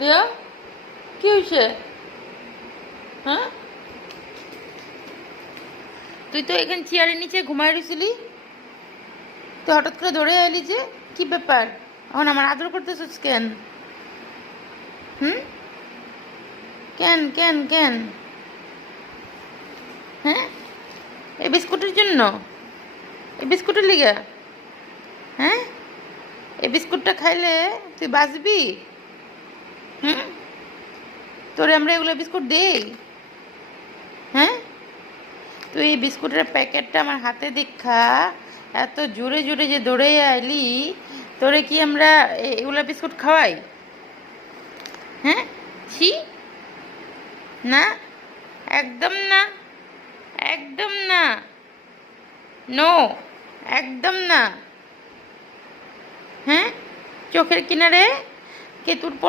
লিয়া কি হয়েছে? হ্যাঁ, তুই তো এখানে চেয়ারের নিচে ঘুমাই রইছিলি, তুই হঠাৎ করে দৌড়ে এলি যে, কি ব্যাপার? এখন আমার আদর করতেছিস কেন? হুম, কেন কেন কেন? হ্যাঁ, এই বিস্কুটের জন্য? এই বিস্কুটের লিগা? হ্যাঁ, এই বিস্কুটটা খাইলে তুই বাঁচবি? হুম, তোরে আমরা এগুলো বিস্কুট দিই? হ্যাঁ, তুই এই বিস্কুটের প্যাকেটটা আমার হাতে দেখা এত জোরে জোরে যে দৌড়ে আইলি, তোরে কি আমরা এগুলা বিস্কুট খাওয়াই? হ্যাঁ, ছি, না, একদম না, একদম না, নো, একদম না। হ্যাঁ, চোখের কিনারে কেতুর